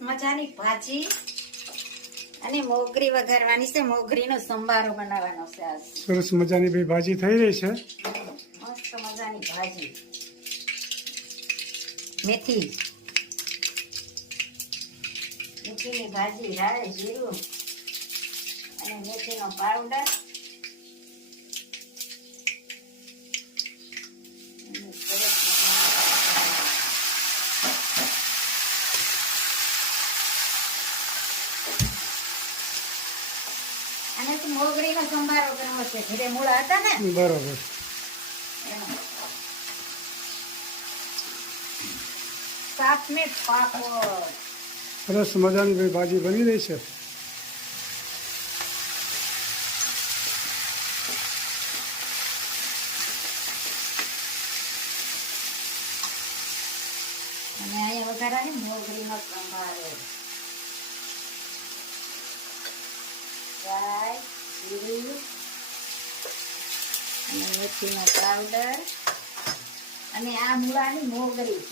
મજાની ભાજી અને મોગરી વઘારવાની છે. મોગરીનો સંભારો બનાવવાનો છે આજ. સરસ મજાની ભાઈ ભાજી થઈ રહી છે. મસ્ત મજાની ભાજી. મેથી. મેથીની ભાજી રાળે જીરું અને મેથીનો પાવડર. અને તો મોગરીનો સંભારો કરવો છે? ઘરે મૂળા હતા ને? બરોબર. સરસ મજાની ભાજી બની રહી છે? અને અહીંયા વધારાની મોગરીનો સંભારો. રાઈ જીરું અને મેથીનો પાવડર અને આ મૂળાની મોગરી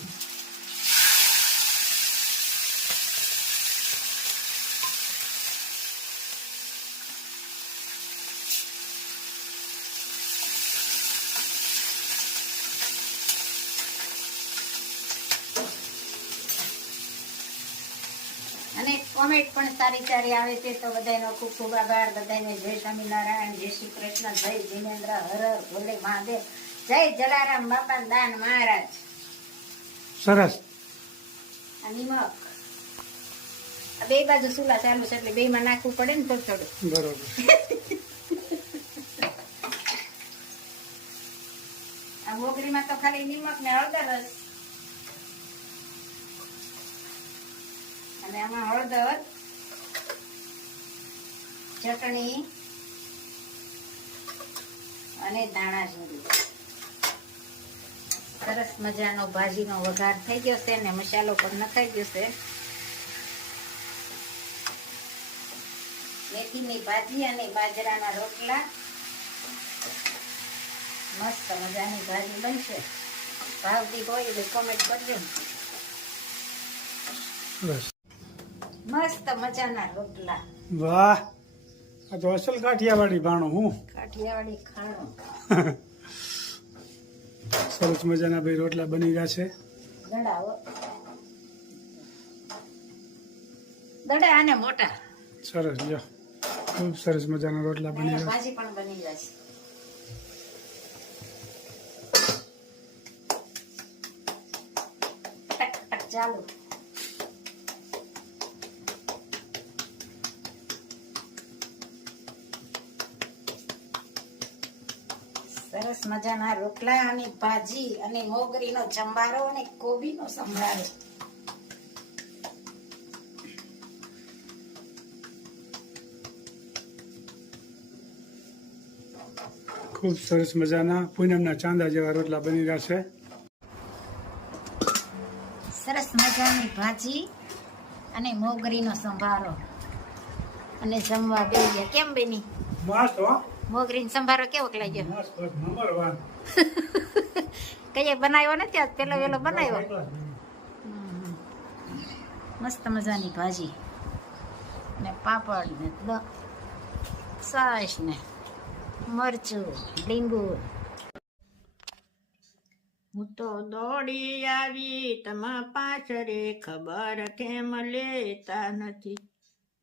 અને કોમેન્ટ પણ સારી સારી આવે છે તો બધાનો ખૂબ ખૂબ આભાર. બધાને જય સ્વામિનારાયણ જય શ્રી કૃષ્ણ જય જીનેન્દ્ર હર હર ભોલે મહાદેવ જય જલારામ બાપા દાન મહારાજ. સરસ. નિમક. બે બાજુ સુલા ચાલુ છે એટલે બે માં નાખવું પડે ને થોડું થોડું. બરોબર. આ મોગરીમાં તો ખાલી નિમક ને હળદર જ. અને આમાં હળદર ચટણી અને દાણા જીરું. સરસ મજાનો ભાજીનો વઘાર થઈ ગયો છે અને મસાલો પણ નખાઈ ગયો છે. મેથીની ભાજી અને બાજરાના રોટલા. મસ્ત મજાની ભાજી બનશે. ભાવતી હોય એટલે કોમેન્ટ કરજો. સરસ મસ્ત મજાના રોટલા. વાહ. આ તો અસલ કાઠિયાવાડી ભાણો હું? કાઠિયાવાડી ખાણો. સરસ મજાના ભાઈ રોટલા બની ગયા છે. દડાવો દડા મોટા. સરસ જો ખૂબ સરસ મજાના રોટલા બની ગયા ભાજી પણ બની જાય છે. ચાલુ. સરસ મજાના રોટલા અને ભાજી અને મોગરીનો જંબારો અને કોબીનો સંભારો. ખૂબ સરસ મજાના પૂનમના ચાંદા જેવા રોટલા બની રહ્યા છે. સરસ મજાની ભાજી અને મોગરીનો સંભારો. અને જમવા બેસીએ કેમ બેની? મસ્ત હો. મોગરીનો સંભારો કેવો લાગ્યો? કઈ નંબર બનાવ્યો નથી આજ? પેલો વેલો બનાવ્યો? મસ્ત મજાની ભાજી. ને પાપડ ને દ- છાશ ને મરચું લીંબુ. હું તો દોડી આવી તમા પાછળ ખબર કેમ લેતા નથી.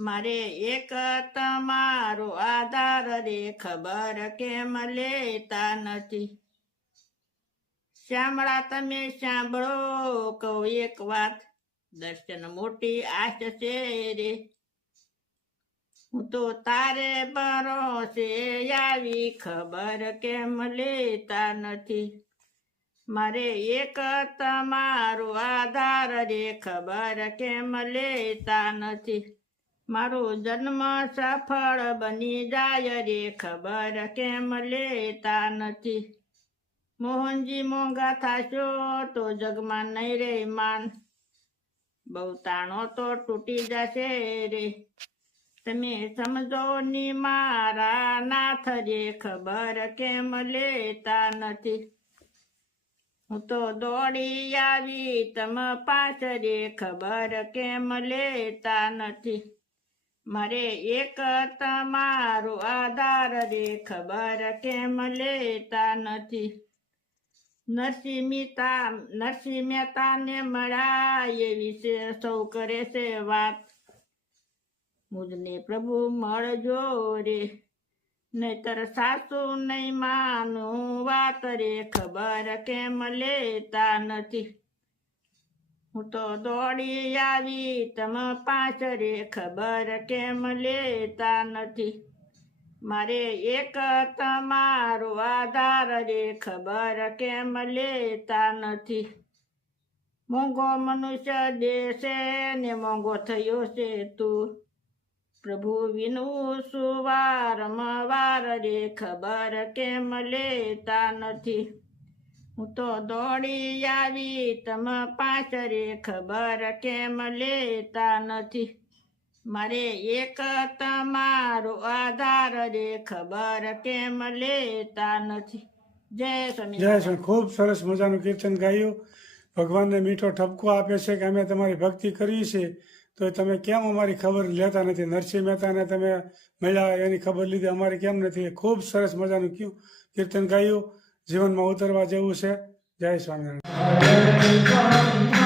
મારે એક તમારો આધાર રે ખબર કેમ લેતા નથી? શ્યામળા તમે સાંભળો કહું એક વાત, દર્શન મોટી આશ છે રે. હું તો તારે ભરોસે આવી, ખબર કેમ લેતા નથી? મારે એક તમારો આધાર રે ખબર કેમ લેતા નથી? મારો જન્મ સફળ બની જાય રે ખબર કેમ લેતા નથી. મોહનજી મોંઘા થાશો તો જગમાં નહીં રે માન. બહુ તાણો તો તૂટી જશે રે. તમે સમજો ની મારા નાથ રે ખબર કેમ લેતા નથી. હું તો દોડી આવી તમ પાછ રે ખબર કેમ લેતા નથી. મારે એક તમારો આધાર રે ખબર કેમ લેતા નથી? નરસિંહ મહેતા નરસિંહ મહેતાને મળ્યા એ વિશે સૌ કરે છે વાત. મુજને પ્રભુ મળજો રે, નહીતર સાસુ નહીં માનું વાત રે, ખબર કેમ લેતા નથી? હું તો દોડી આવી, તમ પાંચ રે ખબર કેમ લેતા નથી? મારે એક તમારો આધાર રે ખબર કેમ લેતા નથી? મોંઘો મનુષ્ય દેશે ને મોંઘો થયો છે તું પ્રભુ વિનું સુવારમવાર રે ખબર કેમ લેતા નથી? હું તો દોડી આવી, તમ પાંચ રે ખબર કેમ લેતા નથી? મારે એક તમારો આધાર રે ખબર કેમ લેતા નથી? જય સ્વામી જય સ્વામી ખૂબ સરસ મજાનું કીર્તન ગાયું. ભગવાનને મીઠો ઠપકો આપે છે કે અમે તમારી ભક્તિ કરી છે તો તમે કેમ અમારી ખબર લેતા નથી? નરસિંહ મહેતાને તમે મળ્યા, એની ખબર લીધી, અમારી કેમ નથી? ખૂબ સરસ મજાનું કયું કીર્તન ગાયું. જીવનમાં ઉતરવા જેવું છે. જય સ્વામિનારાયણ.